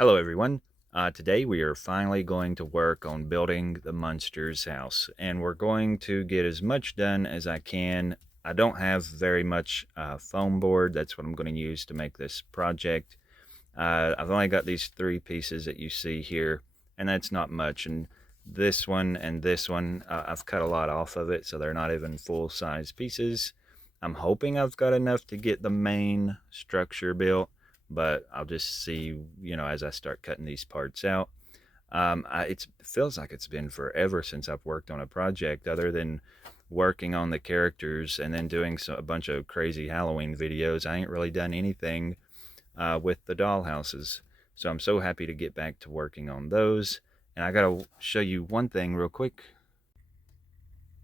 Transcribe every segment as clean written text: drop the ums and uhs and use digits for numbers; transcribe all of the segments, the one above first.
Hello, everyone. Today we are finally going to work on building the Munster's house, and we're going to get as much done as I can. I don't have very much foam board. That's what I'm going to use to make this project. I've only got these three pieces that you see here, and that's not much. And this one, I've cut a lot off of it, so they're not even full-size pieces. I'm hoping I've got enough to get the main structure built, but I'll just see, as I start cutting these parts out. It feels like it's been forever since I've worked on a project other than working on the characters and then doing a bunch of crazy Halloween videos. I ain't really done anything with the dollhouses. So I'm so happy to get back to working on those. And I gotta show you one thing real quick.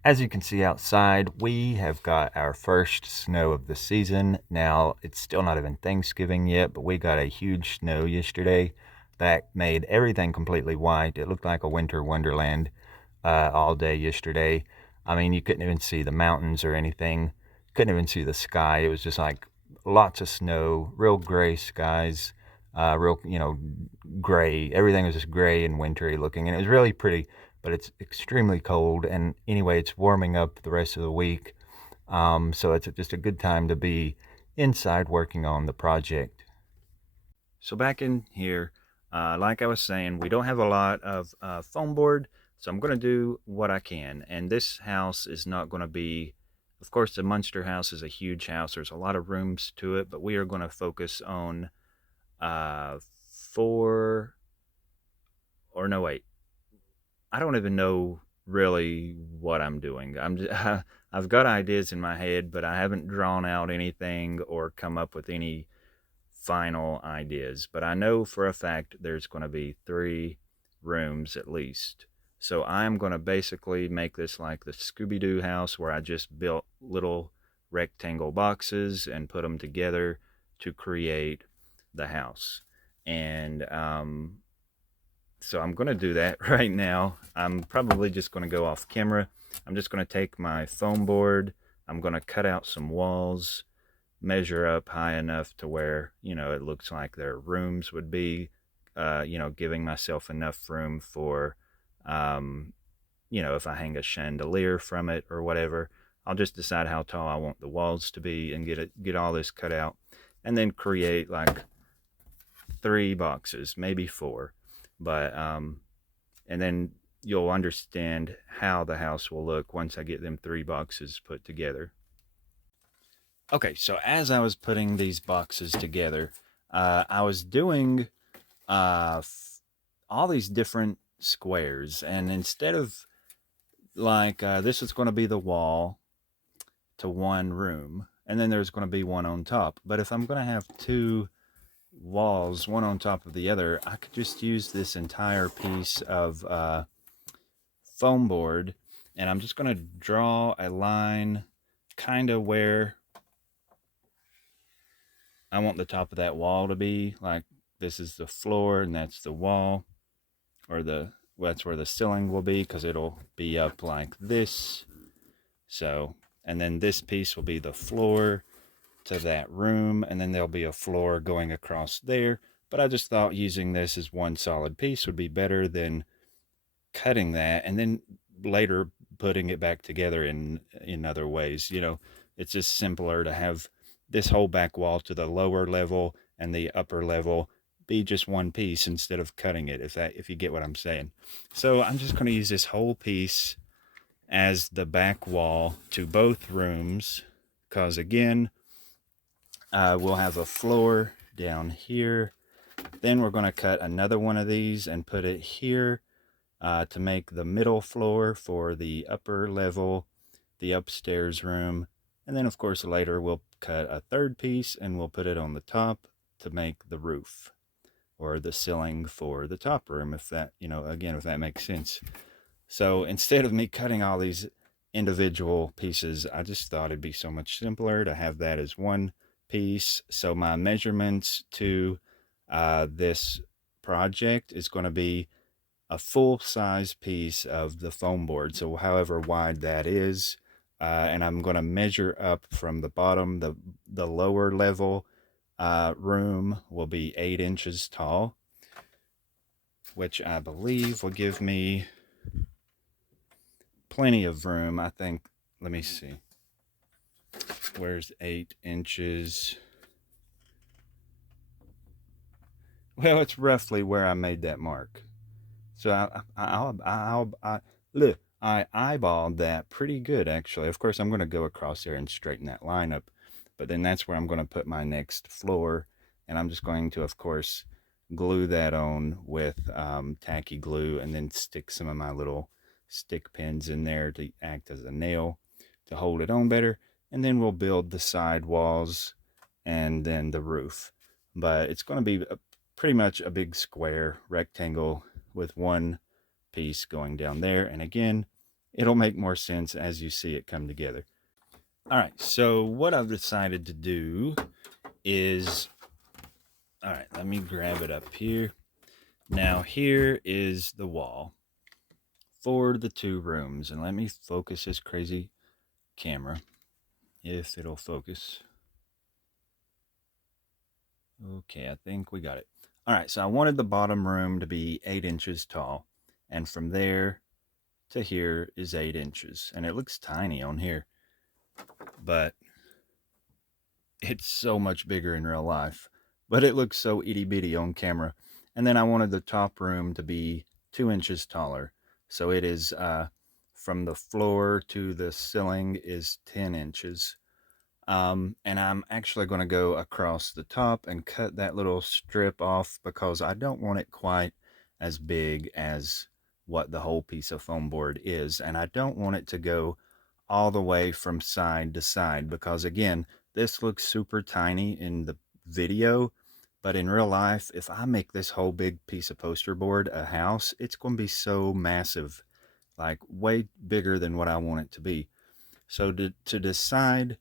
As you can see outside, we have got our first snow of the season. Now, it's still not even Thanksgiving yet, but we got a huge snow yesterday that made everything completely white. It looked like a winter wonderland all day yesterday. I mean, you couldn't even see the mountains or anything. Couldn't even see the sky. It was just like lots of snow, real gray skies, real, gray. Everything was just gray and wintry looking, and it was really pretty, but it's extremely cold. And anyway, it's warming up the rest of the week. So it's just a good time to be inside working on the project. So back in here, like I was saying, we don't have a lot of foam board, so I'm going to do what I can. And this house is not going to be, of course, the Munster house is a huge house. There's a lot of rooms to it, but we are going to focus on uh, four, or no, wait, I don't even know really what I'm doing. I've got ideas in my head, but I haven't drawn out anything or come up with any final ideas. But I know for a fact there's going to be three rooms at least. So I'm going to basically make this like the Scooby-Doo house where I just built little rectangle boxes and put them together to create the house. And so I'm going to do that right now. I'm probably just going to go off camera. I'm just going to take my foam board. I'm going to cut out some walls, measure up high enough to where, it looks like their rooms would be, giving myself enough room for, if I hang a chandelier from it or whatever. I'll just decide how tall I want the walls to be and get all this cut out, and then create like three boxes, maybe four. But and then you'll understand how the house will look once I get them three boxes put together. Okay, so as I was putting these boxes together, I was doing all these different squares, and instead of like this is going to be the wall to one room, and then there's going to be one on top. But if I'm going to have two walls, one on top of the other, I could just use this entire piece of foam board, and I'm just going to draw a line kind of where I want the top of that wall to be. Like this is the floor and that's the wall, or that's where the ceiling will be, because it'll be up like this. So, and then this piece will be the floor to that room, and then there'll be a floor going across there. But I just thought using this as one solid piece would be better than cutting that and then later putting it back together in other ways. It's just simpler to have this whole back wall to the lower level and the upper level be just one piece instead of cutting it, if you get what I'm saying. So I'm just going to use this whole piece as the back wall to both rooms, because again, we'll have a floor down here. Then we're going to cut another one of these and put it here to make the middle floor for the upper level, the upstairs room. And then, of course, later we'll cut a third piece and we'll put it on the top to make the roof or the ceiling for the top room, if that, again, if that makes sense. So instead of me cutting all these individual pieces, I just thought it'd be so much simpler to have that as one piece. So my measurements to this project is going to be a full size piece of the foam board, so however wide that is, and I'm going to measure up from the bottom. The lower level room will be 8 inches tall, which I believe will give me plenty of room. I think, let me see. Where's 8 inches? Well, it's roughly where I made that mark. So look, I eyeballed that pretty good, actually. Of course, I'm going to go across there and straighten that line up, but then that's where I'm going to put my next floor, and I'm just going to, of course, glue that on with tacky glue, and then stick some of my little stick pins in there to act as a nail to hold it on better, and then we'll build the side walls and then the roof. But it's going to be pretty much a big square rectangle with one piece going down there, and again, it'll make more sense as you see it come together. All right, so what I've decided to do is, all right, let me grab it up here. Now here is the wall for the 2 rooms, and let me focus this crazy camera, if it'll focus. Okay, I think we got it. All right, so I wanted the bottom room to be 8 inches tall, and from there to here is 8 inches, and it looks tiny on here, but it's so much bigger in real life, but it looks so itty-bitty on camera. And then I wanted the top room to be 2 inches taller, so it is from the floor to the ceiling is 10 inches. And I'm actually going to go across the top and cut that little strip off because I don't want it quite as big as what the whole piece of foam board is, and I don't want it to go all the way from side to side, because again, this looks super tiny in the video, but in real life, if I make this whole big piece of poster board a house, it's going to be so massive, like way bigger than what I want it to be. So to decide,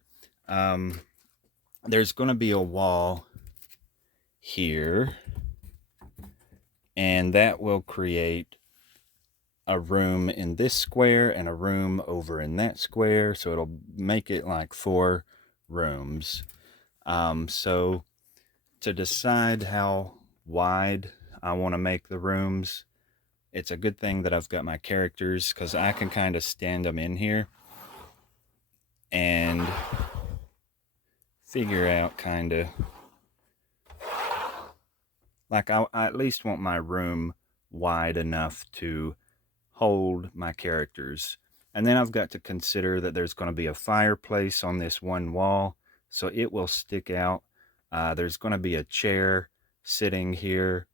there's going to be a wall here, and that will create a room in this square and a room over in that square, so it'll make it like 4 rooms. So to decide how wide I want to make the rooms, it's a good thing that I've got my characters, because I can kind of stand them in here and figure out kind of, like I at least want my room wide enough to hold my characters. And then I've got to consider that there's going to be a fireplace on this one wall, so it will stick out. There's going to be a chair sitting here,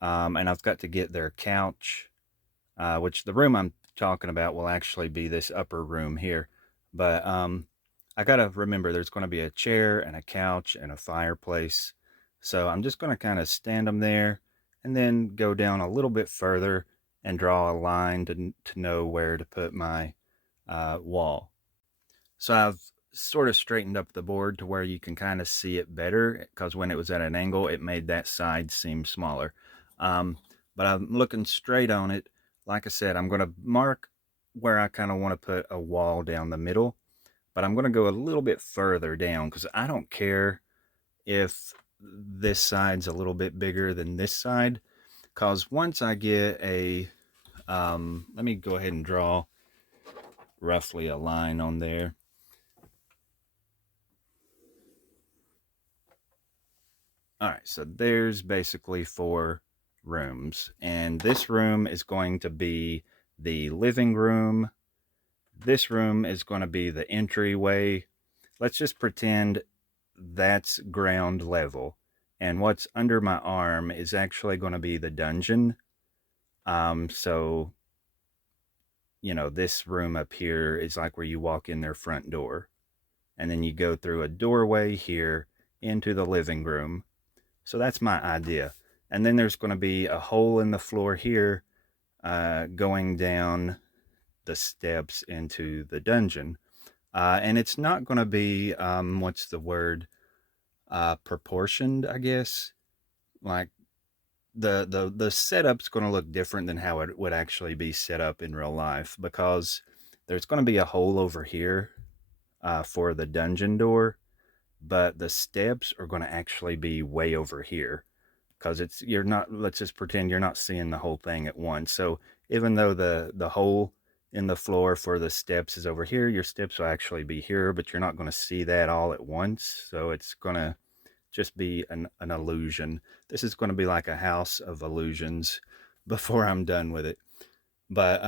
and I've got to get their couch, which the room I'm talking about will actually be this upper room here. But I got to remember there's going to be a chair and a couch and a fireplace. So I'm just going to kind of stand them there and then go down a little bit further and draw a line to know where to put my wall. So I've sort of straightened up the board to where you can kind of see it better, because when it was at an angle, it made that side seem smaller. But I'm looking straight on it. Like I said, I'm going to mark where I kind of want to put a wall down the middle, but I'm going to go a little bit further down, because I don't care if this side's a little bit bigger than this side, because once I get a, let me go ahead and draw roughly a line on there. All right, so there's basically 4 rooms, and this room is going to be the living room. This room is going to be the entryway. Let's just pretend that's ground level, and what's under my arm is actually going to be the dungeon. So, you know, this room up here is like where you walk in their front door, and then you go through a doorway here into the living room. So that's my idea. And then there's going to be a hole in the floor here, going down the steps into the dungeon. And it's not going to be, what's the word? Proportioned, I guess. Like the setup's going to look different than how it would actually be set up in real life, because there's going to be a hole over here for the dungeon door, but the steps are going to actually be way over here. because you're not, let's just pretend you're not seeing the whole thing at once. So even though the hole in the floor for the steps is over here, your steps will actually be here, but you're not going to see that all at once. So it's going to just be an illusion. This is going to be like a house of illusions before I'm done with it. But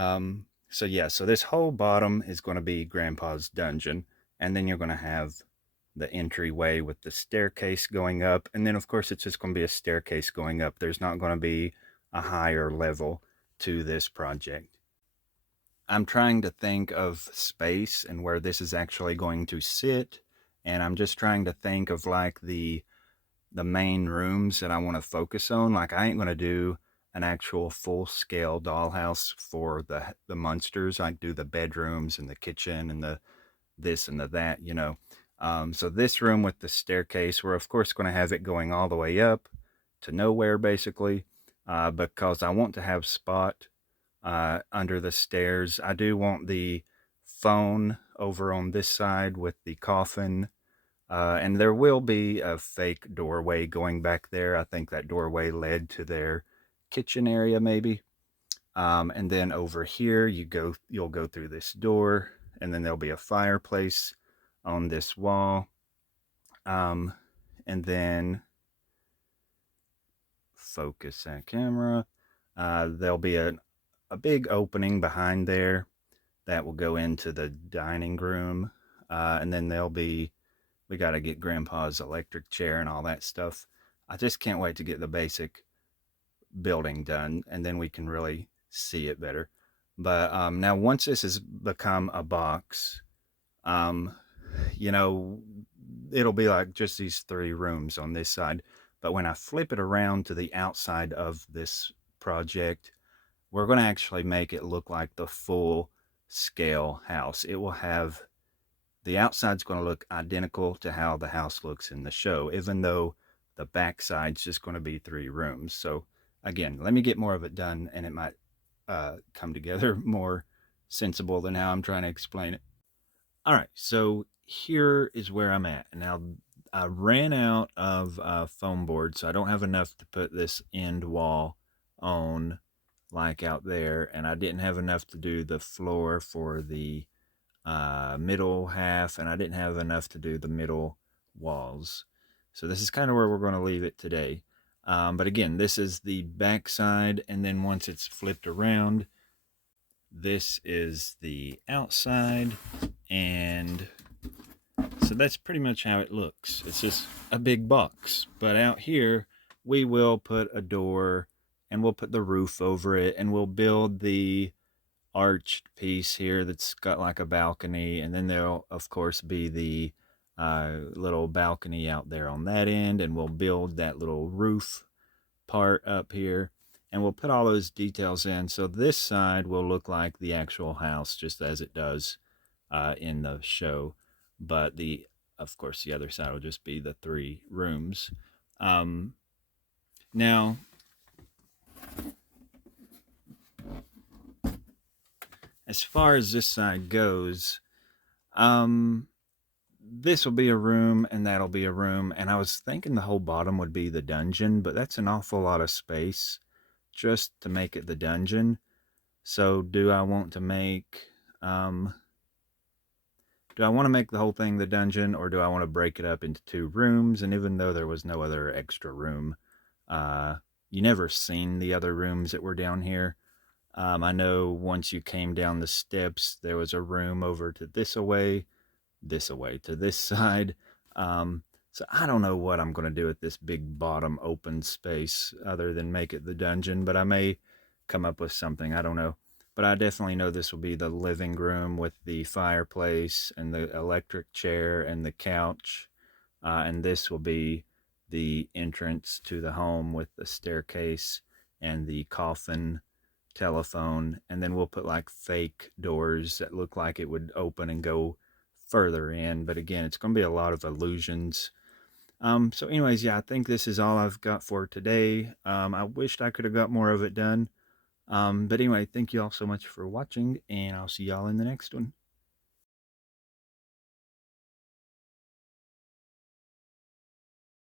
so yeah, so this whole bottom is going to be Grandpa's dungeon, and then you're going to have the entryway with the staircase going up, and then of course it's just going to be a staircase going up. There's not going to be a higher level to this project. I'm trying to think of space and where this is actually going to sit, and I'm just trying to think of like the main rooms that I want to focus on. Like I ain't going to do an actual full scale dollhouse for the Munsters. I do the bedrooms and the kitchen and the this and the that, you know. So this room with the staircase, we're of course going to have it going all the way up to nowhere basically, because I want to have spot under the stairs. I do want the phone over on this side with the coffin, and there will be a fake doorway going back there. I think that doorway led to their kitchen area maybe. And then over here you'll go through this door, and then there'll be a fireplace on this wall. And then focus that camera. There'll be a big opening behind there that will go into the dining room. And then we got to get Grandpa's electric chair and all that stuff. I just can't wait to get the basic building done, and then we can really see it better. But now once this has become a box, you know, it'll be like just these 3 rooms on this side. But when I flip it around to the outside of this project, we're going to actually make it look like the full scale house. It will have, the outside's going to look identical to how the house looks in the show, even though the backside's just going to be 3 rooms. So again, let me get more of it done, and it might come together more sensible than how I'm trying to explain it. All right, so here is where I'm at. Now, I ran out of foam board, so I don't have enough to put this end wall on like out there, and I didn't have enough to do the floor for the middle half, and I didn't have enough to do the middle walls. So this is kind of where we're going to leave it today. But again, this is the back side, and then once it's flipped around, this is the outside, and so that's pretty much how it looks. It's just a big box. But out here, we will put a door, and we'll put the roof over it, and we'll build the arched piece here that's got like a balcony, and then there'll of course be the little balcony out there on that end, and we'll build that little roof part up here, and we'll put all those details in. So this side will look like the actual house just as it does in the show, but of course the other side will just be the 3 rooms. Now as far as this side goes, this will be a room, and that'll be a room, and I was thinking the whole bottom would be the dungeon, but that's an awful lot of space just to make it the dungeon. So do I want to make the whole thing the dungeon, or do I want to break it up into 2 rooms? And even though there was no other extra room, you never seen the other rooms that were down here. I know once you came down the steps, there was a room over to this away to this side. So I don't know what I'm going to do with this big bottom open space other than make it the dungeon, but I may come up with something. I don't know. But I definitely know this will be the living room with the fireplace and the electric chair and the couch. And this will be the entrance to the home with the staircase and the coffin, telephone, and then we'll put like fake doors that look like it would open and go further in. But again, it's going to be a lot of illusions. So anyways, yeah, I think this is all I've got for today. I wished I could have got more of it done. But anyway, thank you all so much for watching, and I'll see y'all in the next one.